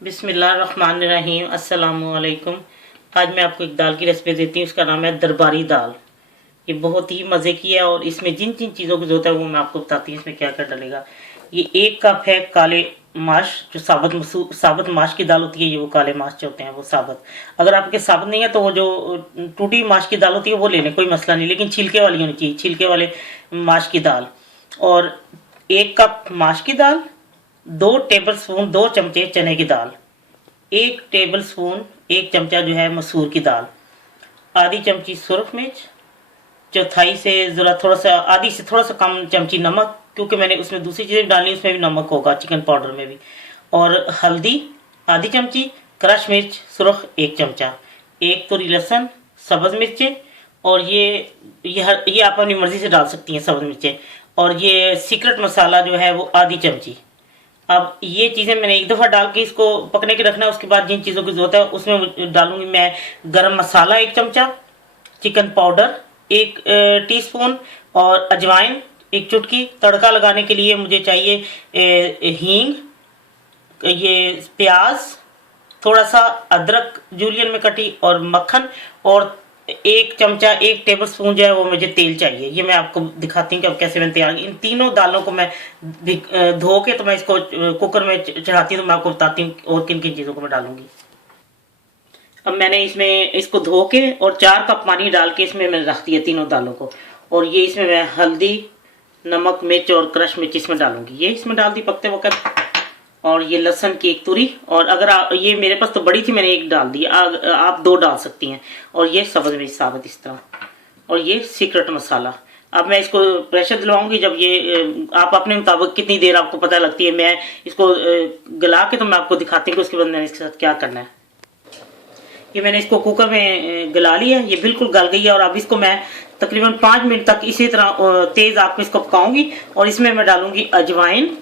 बिस्मिल्लाहिर्रहमानिर्रहीम। अस्सलामुअलैकुम। आज मैं आपको एक दाल की रेसिपी देती हूँ। उसका नाम है दरबारी दाल। ये बहुत ही मज़े की है और इसमें जिन जिन चीज़ों की जरूरत है वो मैं आपको बताती हूँ इसमें क्या क्या डलेगा। ये 1 कप है काले माश, जो साबुत माश की दाल होती है। ये वो काले माश जो होते हैं वो साबुत। अगर आपके साबुत नहीं है तो वो जो टूटी माश की दाल होती है वो ले लें, कोई मसला नहीं, लेकिन छिलके वाली होनी चाहिए, छिलके वाले माश की दाल। और 1 कप माश की दाल, 2 टेबलस्पून 2 चमचे चने की दाल, 1 टेबलस्पून 1 चमचा जो है मसूर की दाल, आधी चमची सुरख मिर्च, चौथाई से ज़रा थोड़ा सा आधी से थोड़ा सा कम चमची नमक, क्योंकि मैंने उसमें दूसरी चीज़ें डाली, उसमें भी नमक होगा, चिकन पाउडर में भी। और हल्दी आधी चमची, क्रश मिर्च सुरख 1 चमचा, 1 तुरी लहसुन, सब्ज़ मिर्चें, और ये आप अपनी मर्ज़ी से डाल सकती हैं सब्ज़ मिर्चें। और ये सीक्रेट मसाला जो है वो आधी चमची। अब ये चीज़ें मैंने एक दफ़ा डाल के इसको पकने के रखना है। उसके बाद जिन चीज़ों की ज़रूरत है उसमें डालूंगी मैं गरम मसाला 1 चमचा, चिकन पाउडर 1 टीस्पून, और अजवाइन 1 चुटकी। तड़का लगाने के लिए मुझे चाहिए हींग, ये प्याज, थोड़ा सा अदरक जूलियन में कटी, और मक्खन, और 1 चमचा 1 टेबलस्पून जो है वो मुझे तेल चाहिए। ये मैं आपको दिखाती हूँ कि अब कैसे मैंने तैयार। इन तीनों दालों को मैं धो के तो मैं इसको कुकर में चढ़ाती हूँ, तो मैं आपको बताती हूँ और किन किन चीज़ों को मैं डालूंगी। अब मैंने इसमें इसको धो के और 4 कप पानी डाल के इसमें मैंने रख दिया तीनों दालों को। और ये इसमें मैं हल्दी, नमक, मिर्च और क्रश मिर्च इसमें डालूंगी। ये इसमें डाल दी पकते वक्त। और ये लहसुन की 1 तुरी, और अगर ये मेरे पास तो बड़ी थी, मैंने 1 डाल दी, आप 2 डाल सकती हैं। और ये सब्ज़ मिर्च साबुत इस तरह, और ये सीक्रेट मसाला। अब मैं इसको प्रेशर दिलवाऊंगी। जब ये आप अपने मुताबिक कितनी देर आपको पता लगती है, मैं इसको गला के तो मैं आपको दिखाती हूँ कि उसके बाद मैंने इसके साथ क्या करना है। ये मैंने इसको कुकर में गला लिया, ये बिल्कुल गल गई है। और अब इसको मैं तकरीबन 5 मिनट तक इसी तरह तेज़ आंच पे इसको पकाऊंगी। और इसमें मैं डालूंगी अजवाइन,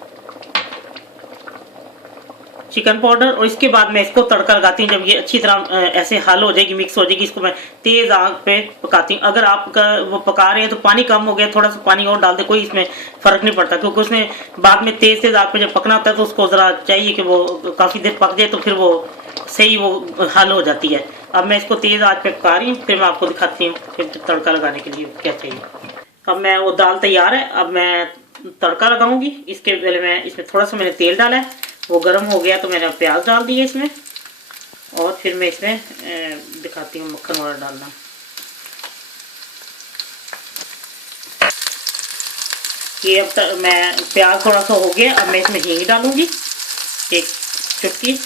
चिकन पाउडर, और इसके बाद मैं इसको तड़का लगाती हूँ। जब ये अच्छी तरह ऐसे हल हो जाएगी, मिक्स हो जाएगी, इसको मैं तेज़ आंच पे पकाती हूँ। अगर आप वो पका रहे हैं तो पानी कम हो गया, थोड़ा सा पानी और डाल दे, कोई इसमें फ़र्क नहीं पड़ता, क्योंकि उसने बाद में तेज़ आंच पे जब पकना होता है तो उसको ज़रा चाहिए कि वो काफ़ी देर पक जाए, तो फिर वो सही वो हल हो जाती है। अब मैं इसको तेज़ आंच पे पका रही हूँ, फिर मैं आपको दिखाती हूँ फिर तड़का लगाने के लिए क्या चाहिए। अब मैं वो दाल तैयार है, अब मैं तड़का लगाऊंगी। इसके पहले मैं इसमें थोड़ा सा मैंने तेल डाला है, वो गर्म हो गया तो मैंने प्याज डाल दिए इसमें। और फिर मैं इसमें दिखाती हूँ मक्खन वाला डालना। ये अब तक मैं प्याज थोड़ा सा हो गया, अब मैं इसमें हींग डालूंगी 1 चुटकी।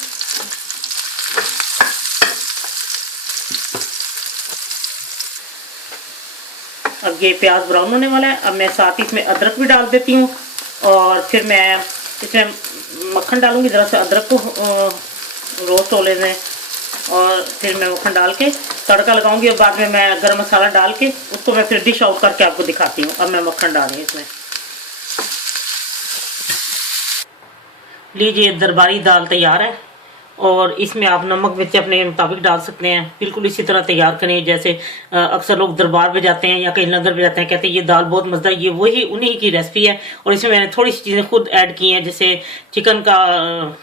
अब ये प्याज ब्राउन होने वाला है। अब मैं साथ ही इसमें अदरक भी डाल देती हूँ, और फिर मैं इसमें मक्खन डालूंगी। ज़रा सा अदरक को रोस्ट हो लेने, और फिर मैं मक्खन डाल के तड़का लगाऊंगी। और बाद में मैं गरम मसाला डाल के उसको मैं फिर डिश आउट करके आपको दिखाती हूँ। अब मैं मक्खन डाल रही हूँ इसमें। लीजिए, दरबारी दाल तैयार है। और इसमें आप नमक मिर्च अपने मुताबिक डाल सकते हैं। बिल्कुल इसी तरह तैयार करें जैसे अक्सर लोग दरबार पे जाते हैं या कहीं लंगर पे जाते हैं, कहते हैं ये दाल बहुत मज़ेदार। ये वही उन्हीं की रेसिपी है। और इसमें मैंने थोड़ी सी चीज़ें खुद ऐड की हैं, जैसे चिकन का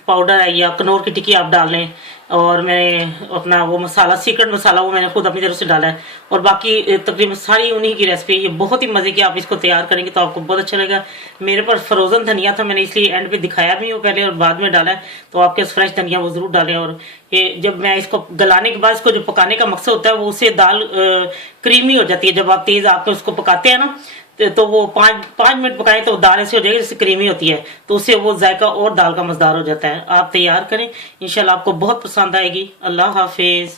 पाउडर है या कनौर की टिक्की आप डाल लें। और मैंने अपना वो मसाला, सीक्रेट मसाला, वो मैंने खुद अपनी तरफ से डाला है। और बाकी तकरीबन सारी उन्हीं की रेसिपी है। ये बहुत ही मज़े की, आप इसको तैयार करेंगे तो आपको बहुत अच्छा लगेगा। मेरे पास फ्रोज़न धनिया था, मैंने इसलिए एंड पे दिखाया भी हूँ पहले और बाद में डाला है। तो आपके फ्रेश धनिया वो ज़रूर डालें। और ये जब मैं इसको गलाने के बाद, इसको जो पकाने का मकसद होता है वो उससे दाल क्रीमी हो जाती है। जब आप तेज़ आंच पे उसको पकाते हैं ना, तो वो 5 मिनट पकाएं तो दाल ऐसे हो जाएगी जैसे क्रीमी होती है, तो उससे वो जायका और दाल का मज़ेदार हो जाता है। आप तैयार करें, इंशाल्लाह आपको बहुत पसंद आएगी। अल्लाह हाफिज़।